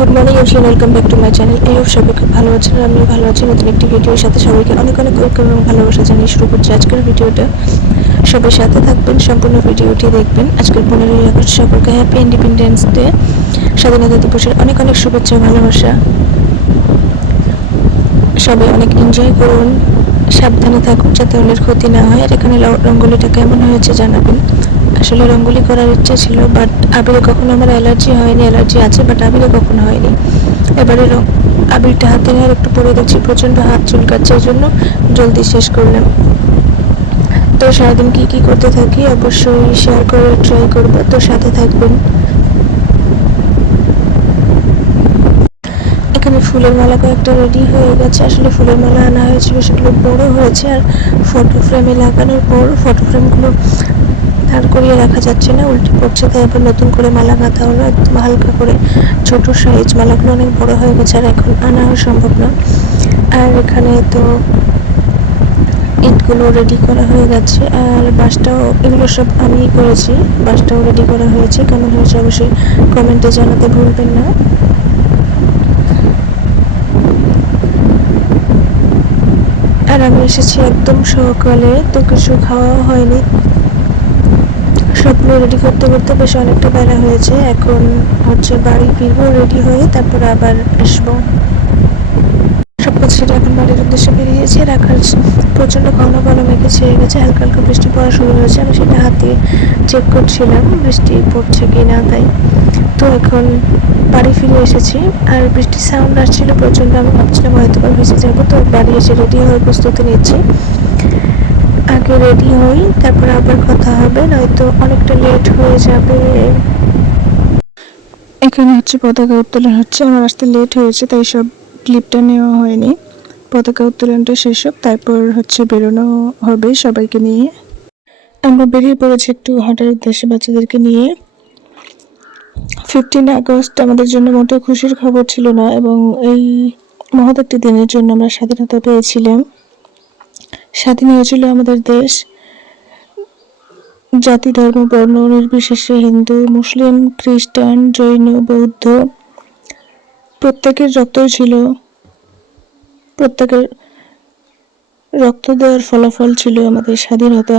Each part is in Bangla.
Good morning everyone welcome back to my channel এই হোপ সবাই খুব ভালো আছেন, আমিও ভালো আছি। নতুন একটি ভিডিওর সাথে সবাইকে অনেক অনেক ওয়েলকাম এবং ভালোবাসা জানিয়ে শুরু করছি আজকের ভিডিওটা সবাই সাথে থাকবেন, সম্পূর্ণ ভিডিওটি দেখবেন। আজকের পনেরোই আগস্ট, সকলকে হ্যাপি ইন্ডিপেন্ডেন্স ডে স্বাধীনতা দিবসের অনেক অনেক শুভেচ্ছা ভালোবাসা। সবাই অনেক এনজয় করুন। সাবধানে থাকুন যাতে অন্যের ক্ষতি না হয়। আর এখানে রঙ্গোলিটা কেমন হয়েছে জানাবেন। আসলে রঙ্গোলি করার ইচ্ছা ছিল বাট আবিরে কখনো আমার অ্যালার্জি হয়নি। অ্যালার্জি আছে বাট আবিরে কখনো হয়নি। এবারে আবিরটা হাতে নিয়ে একটু পরে দেখছি, প্রচণ্ড হাত চুলকাচ্ছে, এই জন্য জলদি শেষ করলাম। তো সারাদিন কী কী করতে থাকি অবশ্যই শেয়ার করে ট্রাই করব। তো সাথে থাকবেন। এখানে ফুলের মালা কয়েকটা রেডি হয়ে গেছে। আসলে ফুলের মালা আনা হয়েছিল, সেগুলো বড় হয়েছে আর ফটো ফ্রেমে লাগানোর পর ফটো ফ্রেমগুলো দাঁড় করিয়ে রাখা যাচ্ছে না, উল্টে পড়ছে, তাই আবার নতুন করে মালা গাঁথা হলো। একদম হালকা করে ছোট সাইজ মালাগুলো অনেক বড় হয়ে গেছে আর এখন আনাও সম্ভব না। আর এখানে তো ইটগুলো রেডি করা হয়ে গেছে আর বাসটাও এগুলো সব আমিই করেছি বাসটাও রেডি করা হয়েছে। কেমন হয়েছে অবশ্যই কমেন্টে জানাতে ভুলবেন না। আর আমি এসেছি একদম সকালে, তো কিছু খাওয়া হয়নি। সবগুলো রেডি করতে করতে বেশ অনেকটা বেলা হয়েছে। এখন হচ্ছে বাড়ি ফিরবো রেডি হয়ে তারপর আবার আসব। সব কাজ সেটা এখন বাড়ির উদ্দেশ্যে বেরিয়েছি আকাশ প্রচণ্ড ঘন ঘন মেঘে ছেয়ে গেছে। হালকা হালকা বৃষ্টি পড়া শুরু হয়েছে। আমি সেটা হাতে চেক করছিলাম, বৃষ্টি পড়ছে কি না তাই। তো এখন বাড়ি ফিরে এসেছি। আর বৃষ্টির সাউন্ড আসছিল প্রচণ্ড, আমি ভাবছিলাম হয়তো বা ভেসে যাব। তো বাড়ি এসে রেডি হয়ে প্রস্তুতি নিচ্ছি। আগে রেডি হই, তারপর আবার কথা হবে, নয়তো অনেকটা লেট হয়ে যাবে। এখানে হচ্ছে পতাকা উত্তোলন হচ্ছে, আমার আসতে লেট হয়েছে, তাই সব ক্লিপটা নেওয়া হয়নি। পতাকা উত্তোলনটা শেষ হোক, তারপর হচ্ছে বেরোনো হবে সবাইকে নিয়ে। আমরা বেরিয়ে পড়েছি একটু হাঁটার উদ্দেশ্যে বাচ্চাদেরকে নিয়ে। ফিফটিন আগস্ট আমাদের জন্য মোটেও খুশির খবর ছিল না এবং এই মহৎ একটি দিনের জন্য আমরা স্বাধীনতা পেয়েছিলাম। স্বাধীন হয়েছিল আমাদের দেশ। জাতি, ধর্ম, বর্ণ, নির্বিশেষে হিন্দু, মুসলিম, খ্রিস্টান, জৈন, বৌদ্ধ প্রত্যেকের রক্তই ছিল। প্রত্যেকের রক্ত দেওয়ার ফলাফল ছিল আমাদের স্বাধীনতা।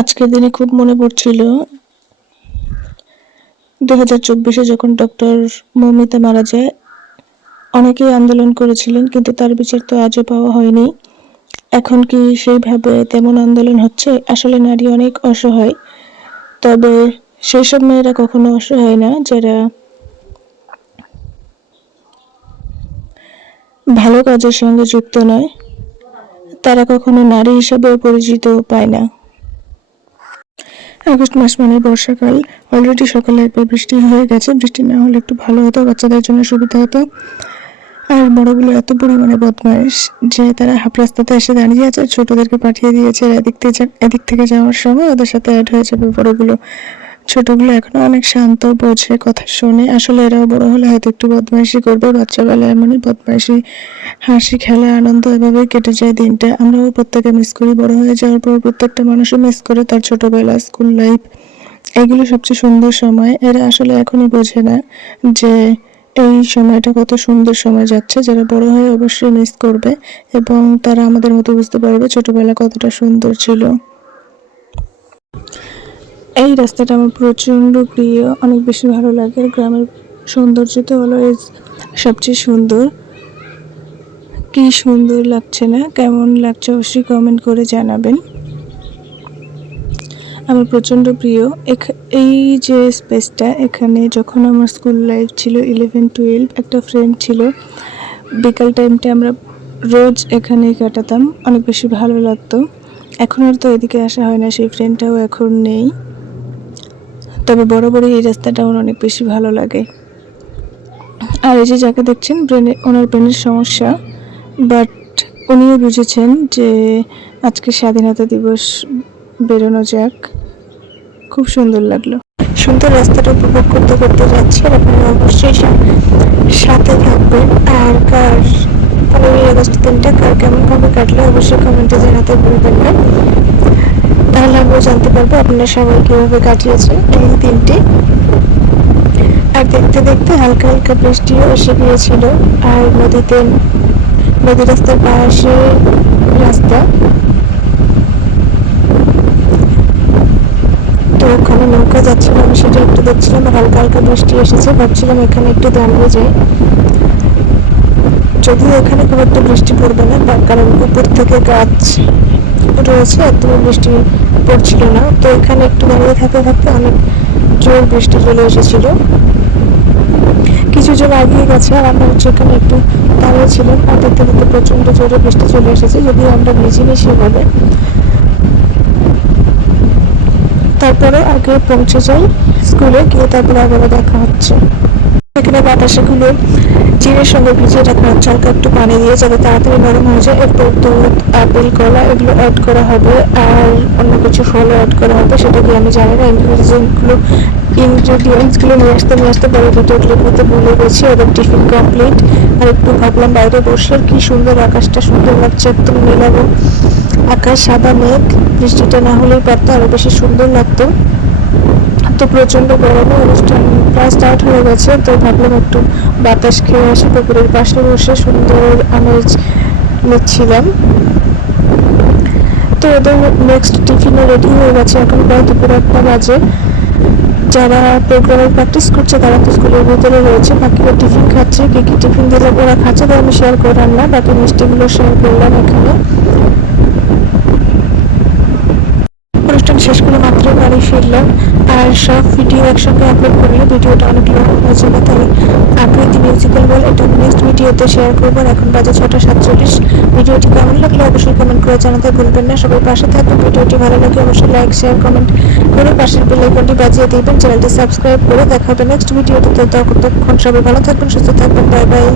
আজকের দিনে খুব মনে পড়ছিল। দু হাজার চব্বিশে যখন ডক্টর মৌমিতা মারা যায় অনেকেই আন্দোলন করেছিলেন, কিন্তু তার বিচার তো আজও পাওয়া হয়নি। এখন কি সেইভাবে তেমন আন্দোলন হচ্ছে? আসলে নারী অনেক অসহায়। তবে সেই সব মেয়েরা কখনো অসহায় না, যারা ভালো কাজের সঙ্গে যুক্ত নয়। তারা কখনো নারী হিসেবেও পরিচিত পায় না। আগস্ট মাস মানে বর্ষাকাল। অলরেডি সকালে একবার বৃষ্টি হয়ে গেছে। বৃষ্টি না হলে একটু ভালো হতো, বাচ্চাদের জন্য সুবিধা হতো। আর বড়গুলো এত পরিমাণে বদমাইশ যে তারা হাফ রাস্তাতে এসে দাঁড়িয়ে আছে। ছোটদেরকে পাঠিয়ে দিয়েছে এদিক থেকে এদিক থেকে যাওয়ার সময়। ওদের সাথে অ্যাড হয়ে যাবে বড়গুলো। ছোটগুলো এখনও অনেক শান্ত, বোঝে কথা শোনে। আসলে এরাও বড় হলে হয়তো একটু বদমাইশি করবে। বাচ্চাবেলায় এমনই বদমাইশি, হাসি খেলা আনন্দ এভাবেই কেটে যায় দিনটা। আমরাও প্রত্যেকে মিস করি। বড় হয়ে যাওয়ার পর প্রত্যেকটা মানুষও মিস করে তার ছোটবেলা স্কুল লাইফ এগুলো সবচেয়ে সুন্দর সময়। এরা আসলে এখনই বোঝে না যে এই সময়টা কত সুন্দর সময় যাচ্ছে। যারা বড় হয়ে অবশ্যই মিস করবে এবং তারা আমাদের মতো বুঝতে পারবে ছোটবেলা কতটা সুন্দর ছিল। এই রাস্তাটা আমার প্রচণ্ড প্রিয়, অনেক বেশি ভালো লাগে। গ্রামের সৌন্দর্য তো অলওয়েজ সবচেয়ে সুন্দর। কি সুন্দর লাগছে না? কেমন লাগছে অবশ্যই কমেন্ট করে জানাবেন। আমার প্রচণ্ড প্রিয়। এই যে স্পেসটা এখানে যখন আমার স্কুল লাইফ ছিল ইলেভেন টুয়েলভ একটা ফ্রেন্ড ছিল, বিকাল টাইমটা আমরা রোজ এখানেই কাটাতাম। অনেক বেশি ভালো লাগতো। এখন আর তো এদিকে আসা হয় না, সেই ফ্রেন্ডটাও এখন নেই। তবে বরাবরই এই রাস্তাটা আমার অনেক বেশি ভালো লাগে। আর এই যে যাকে দেখছেন, ব্রেনে ওনার ব্রেনের সমস্যা, বাট উনিও বুঝেছেন যে আজকে স্বাধীনতা দিবস বেরোনো যাক। খুব সুন্দর লাগল। সুন্দর রাস্তাটা উপভোগ করতে করতে যাচ্ছি আর আপনারা অবশ্যই সাথে থাকবেন। আর কার পনেরোই আগস্ট দিনটা কার কেমন ভাবে কাটলে অবশ্যই কমেন্টে জানাতে ভুলবেন না। তাহলে আমরাও জানতে পারব আপনারা সবাই কীভাবে কাটিয়েছে এই দিনটি। আর দেখতে দেখতে হালকা হালকা বৃষ্টিও এসে গিয়েছিল। আর নদীতে, নদী রাস্তার পাশে রাস্তা। তো ওখানে নৌকা যাচ্ছিল, আমি সেটা একটু দেখছিলাম হালকা হালকা বৃষ্টি এসেছে। ভাবছিলাম এখানে একটু দাঁড়িয়ে যাই। যদিও এখানে খুব একটা বৃষ্টি পড়বে না, তার কারণ উপর থেকে গাছ রয়েছে একদম বৃষ্টি পড়ছিল না। তো এখানে একটু দাঁড়িয়ে থাকতে থাকতে অনেক জোর বৃষ্টি চলে এসেছিল। কিছু জন আগিয়ে গেছে, আর আমরা হচ্ছে এখানে একটু দাঁড়িয়েছিলাম আর দেখতে দেখতে প্রচণ্ড জোরে বৃষ্টি চলে এসেছে, যদিও আমরা ভিজিনি সেভাবে। তারপরে আগে পৌঁছে যাই স্কুলে, গিয়ে তারপরে আবারও দেখা হচ্ছে। এখানে বাতাসাগুলো চিনের সঙ্গে ভিজিয়ে রাখা হচ্ছে হালকা একটু পানি দিয়ে যাতে তাড়াতাড়ি নরম হয়ে যায় এরপর দুধ, আপেল, কলা এগুলো অ্যাড করা হবে আর অন্য কিছু ফলও অ্যাড করা হবে, সেটা কি আমি জানি না। ইনগ্রিডিয়েন্টগুলো, ইনগ্রিডিয়েন্টসগুলো নিয়ে আসতে নিয়ে আসতে পরে ভিডিও ক্লিপ নিতে ভুলে গেছি ওদের টিফিন কমপ্লিট আর একটু ভাবলাম বাইরে বসে কি সুন্দর আকাশটা, সুন্দর লাগছে, একদম নীলাভ আকাশ সাদা মেঘ। বৃষ্টিটা না হলেই পারতো আরও বেশি সুন্দর লাগতো। তো প্রচণ্ড গরমে অনুষ্ঠান প্রায় স্টার্ট হয়ে গেছে, তো ভাবলাম একটু বাতাস খেয়ে আসি, পুকুরের পাশে বসে সুন্দর আমেজ নিচ্ছিলাম। তো ওদের নেক্সট টিফিনে রেডি হয়ে গেছে, এখন প্রায় দুপুর একটা বাজে। যারা প্রোগ্রামের প্র্যাকটিস করছে, তারা তো স্কুলের ভিতরে রয়েছে, বাকিরা টিফিন খাচ্ছে, কী কী টিফিন দিলে ওরা খাচ্ছে, তো আমি শেয়ার করলাম না, বাকি মিষ্টিগুলো শেয়ার করলাম এখানে। অনুষ্ঠান শেষ করে মাত্র বাড়ি ফিরলাম। আর সব ভিডিও একসঙ্গে আপলোড করলে ভিডিওটা অনেক লং হয়ে যাবে। তাই আকৃতি মিউজিক্যাল বল এটা নেক্সট ভিডিওতে শেয়ার করব। এখন বাজে ছটা সাতচল্লিশ। ভিডিওটি কেমন লাগলে অবশ্যই কমেন্ট করে জানাতে ভুলবেন না। সবাই পাশে থাকবেন ভিডিওটি ভালো লাগে অবশ্যই লাইক শেয়ার কমেন্ট করে পাশের বেল আইকনটি বাজিয়ে দিবেন। চ্যানেলটি সাবস্ক্রাইব করে দেখা হবে নেক্সট ভিডিওতে ততক্ষণ সবাই ভালো থাকবেন, সুস্থ থাকবেন। Bye bye